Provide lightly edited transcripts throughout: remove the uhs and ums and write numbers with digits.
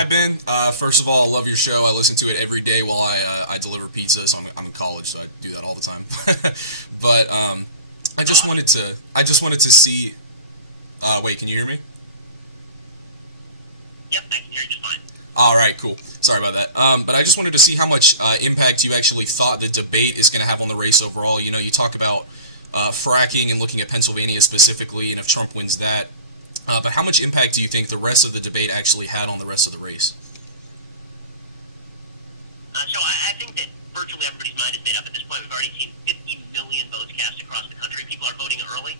Hi, Ben. First of all, I love your show. I listen to it every day while I deliver pizza. So I'm in college, so I do that all the time. But I just wanted to see. Wait, can you hear me? Yep, I can hear you just fine. All right, cool. Sorry about that. But I just wanted to see how much impact you actually thought the debate is going to have on the race overall. You know, you talk about fracking and looking at Pennsylvania specifically, and if Trump wins that. But how much impact do you think the rest of the debate actually had on the rest of the race? So I think that virtually everybody's mind is made up at this point. We've already seen 50 billion votes cast across the country. People are voting early.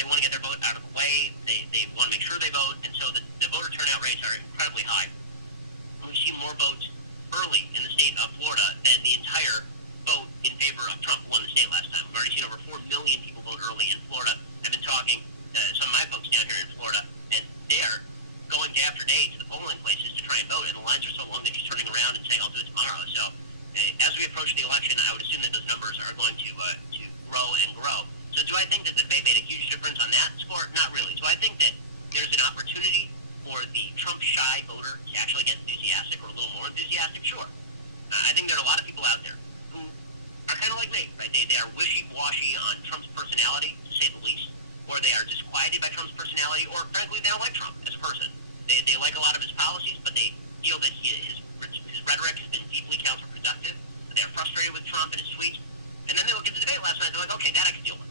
They want to get their vote out of the way. They want to make sure they vote, and so the voter turnout rates are incredibly high. We've seen more votes early in the state of Florida than the entire vote in favor of Trump who won the state last time. We've already seen over 4 million people vote early in Florida. I've been talking to some of my folks down here in Florida, and they're going day after day to the polling places to try and vote, and the lines are so long they're just turning around and saying, I'll do it tomorrow. So as we approach the election, I would assume that those numbers are going to grow and grow. So do I think that the debate made a huge difference on that score? Not really. So I think that there's an opportunity for the Trump-shy voter to actually get enthusiastic or a little more enthusiastic, sure. I think there are a lot of people out there who are kind of like me, right? They are wishy-washy on Trump's personality, to say the least, or they are disquieted by Trump's personality, or frankly, they don't like Trump as a person. They like a lot of his policies, but they feel that his rhetoric has been deeply counterproductive. They're frustrated with Trump and his tweets. And then they look at the debate last night, they're like, okay, that I can deal with.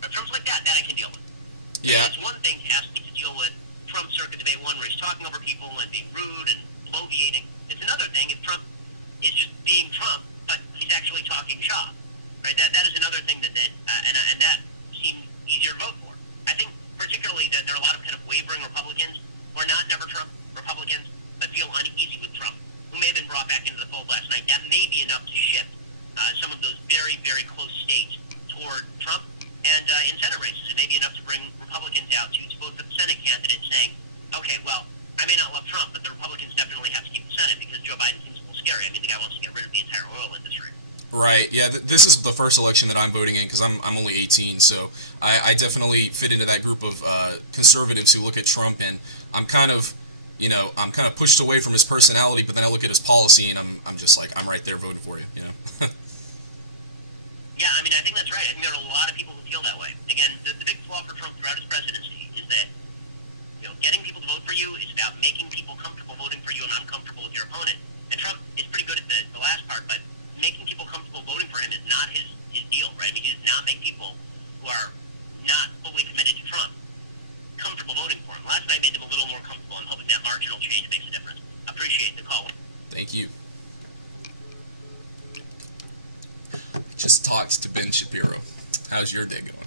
But Trump's like that I can deal with. Yeah. And it's one thing to ask me to deal with Trump circa debate one where he's talking over people and being rude and bloviating. It's another thing if Trump is just being Trump, but he's actually talking shop. Right? That is another thing and that seems easier to vote for. I think particularly that there are a lot of kind of wavering Republicans who are not never Trump Republicans, but feel uneasy with Trump, who may have been brought back into the fold last night. That may be enough to shift some of those very, very close states toward Trump. And in Senate races, it may be enough to bring Republicans out to both the Senate candidates saying, okay, well, I may not love Trump, but the Republicans definitely have to keep the Senate because Joe Biden seems a little scary. I mean, the guy wants to get rid of the entire oil industry. Right. Yeah. This is the first election that I'm voting in because I'm only 18, so I definitely fit into that group of conservatives who look at Trump, and I'm kind of, I'm kind of pushed away from his personality, but then I look at his policy and I'm just like, I'm right there voting for you. You know. Yeah, I mean, I think that's right. I think there are a lot of people who feel that way. Again, the big flaw for Trump throughout his presidency is that, getting people to vote for you is about making people comfortable voting for you and uncomfortable with your opponent. And Trump is pretty good at the last part, but making people comfortable voting for him is not his deal, right? I mean, he does not make people who are not fully committed to Trump comfortable voting for him. Last night made them a little more comfortable. I'm hoping that marginal change makes a difference. Appreciate the call. Thank you. Just talked to Ben Shapiro. How's your day going?